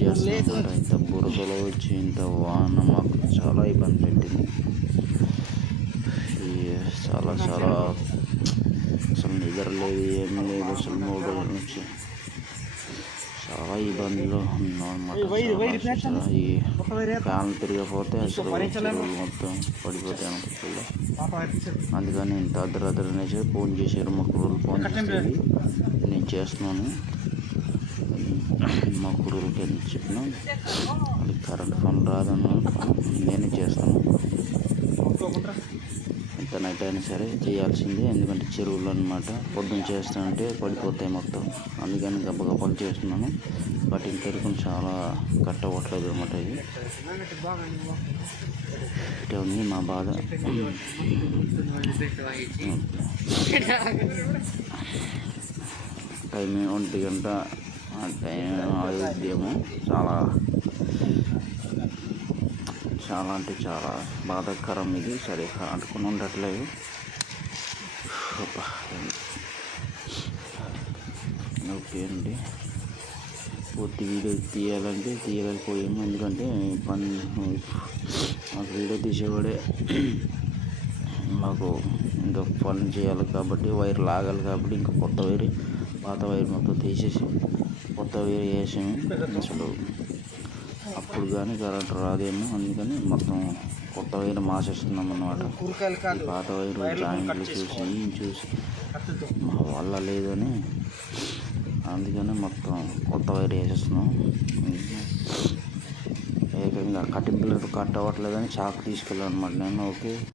చేస్తున్నారు ఇంత బురదలో వచ్చి ఇంత వాన మాకు చాలా ఇబ్బంది పెట్టింది చాలా చాలా అసలు నిద్ర లేదు ఏం లేదు అసలు మూడు నుంచి. చాలా ఇబ్బందిలో ఉన్నాం అన్నమాట వైర్- వైర్ చాలా. ప్లాట్ఫామ్ అసలు ఈ ఫ్యాన్ తిరగకపోతే అసలు మొత్తం పడిపోతాయి అనుకుంటున్నా. అందుకని ఇంత అర్ధరాత్రి అనేసి ఫోన్ చేశారు మా కుర్రోళ్ళు ఫోన్ నేను చేస్తున్నాను. మా కుర్రోళ్ళకి ఎంత చెప్పినా కరెంట్ ఫోన్ రాదన్న నైట్ అయినా సరే చేయాల్సిందే. ఎందుకంటే చెరువులు అనమాట పొద్దున చేస్తానంటే పడిపోతాయి మొత్తం. అందుకని గబ్బగబ్బలు చేస్తున్నాను. బట్ ఇంతవరకు చాలా కట్టవట్లేదు అనమాట ఇది ఇటే ఉంది మా బాధ. టైం ఒంటి గంట. టైం ఆరోగ్యము చాలా చాలా అంటే చాలా బాధాకరం ఇది. సరే అంటుకుని ఉండట్లేదు ఓకే అండి. పూర్తి వీడియో తీయాలంటే తీయలేకపోయాము. ఎందుకంటే పని మాకు వీడియో తీసేవాడే మాకు ఇంకా పని చేయాలి కాబట్టి వైర్ లాగాలి కాబట్టి ఇంకా కొత్త వైర్ పాత వైర్ మొత్తం తీసేసి కొత్త వైర్ వేసాము అసలు ఇప్పుడు కానీ కరెంట్ రాదేమో అందుకని మొత్తం కొత్త వైర్ మాసేస్తున్నాం అన్నమాట. పాత వైర్ జాయింట్లు చూసి ఏం చూసి మా వల్ల లేదని అందుకని మొత్తం కొత్త వైర్ వేసేస్తున్నాం. ఏకంగా కటింగ్ కట్ అవ్వట్లేదని చాకు తీసుకెళ్ళాను అనమాట నేను ఓకే?